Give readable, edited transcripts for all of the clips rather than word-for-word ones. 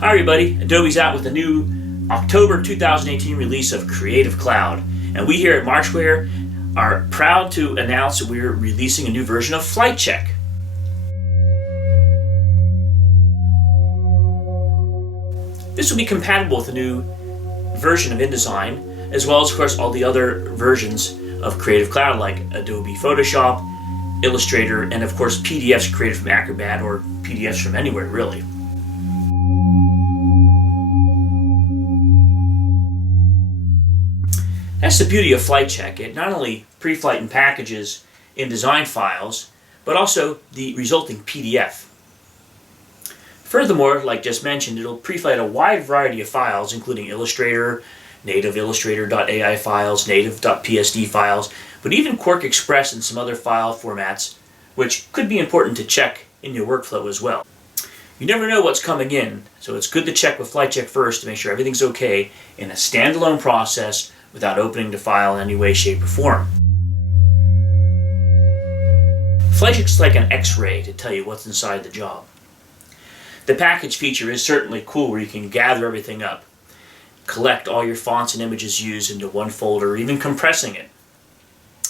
Hi everybody, Adobe's out with a new October 2018 release of creativecloud, and we here at Markzware are proud to announce that we're releasing a new version of FlightCheck. This will be compatible with the new version of InDesign, as well as of course all the other versions of creativecloud like Adobe Photoshop, Illustrator, and of course PDFs created from Acrobat or PDFs from anywhere really. That's the beauty of FlightCheck. It not only pre-flight and packages InDesign files, but also the resulting PDF. Furthermore, like just mentioned, it'll pre-flight a wide variety of files, including Illustrator, native Illustrator.ai files, native.psd files, but even QuarkXPress and some other file formats, which could be important to check in your workflow as well. You never know what's coming in, so it's good to check with FlightCheck first to make sure everything's okay in a standalone process without opening the file in any way, shape, or form. FlightCheck's like an X-ray to tell you what's inside the job. The package feature is certainly cool where you can gather everything up, collect all your fonts and images used into one folder, even compressing it.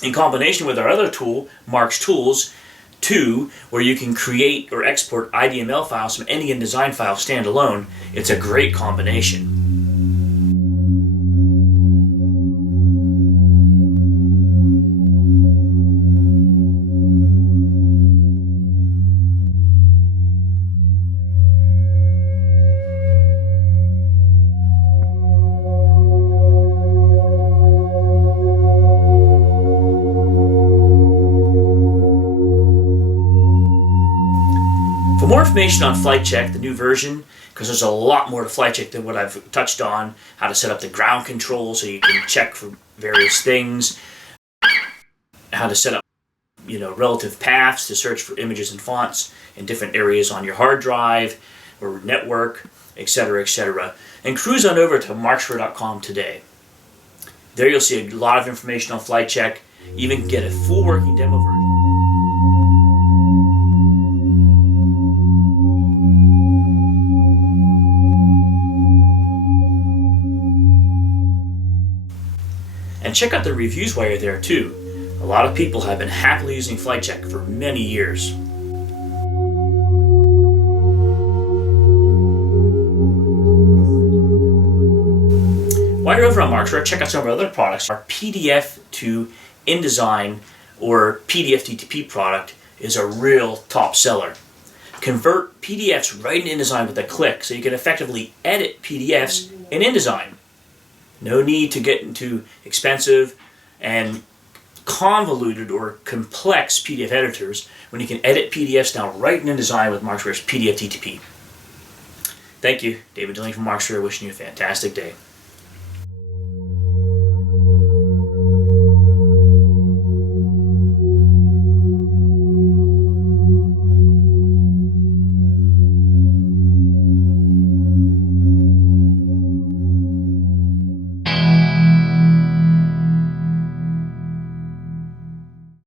In combination with our other tool, Mark's Tools 2, where you can create or export IDML files from any InDesign file standalone, it's a great combination. For more information on FlightCheck, the new version, because there's a lot more to FlightCheck than what I've touched on, how to set up the ground control so you can check for various things, how to set up relative paths to search for images and fonts in different areas on your hard drive or network, etc., etc. And cruise on over to markzware.com today. There you'll see a lot of information on FlightCheck, even get a full working demo version. And check out the reviews while you're there too. A lot of people have been happily using FlightCheck for many years. While you're over on Markzware, check out some of our other products. Our PDF to InDesign or PDF DTP product is a real top seller. Convert PDFs right into InDesign with a click so you can effectively edit PDFs in InDesign. No need to get into expensive and convoluted or complex PDF editors when you can edit PDFs now right in InDesign with Markzware's PDF DTP. Thank you. David Dilling from Markzware, wishing you a fantastic day.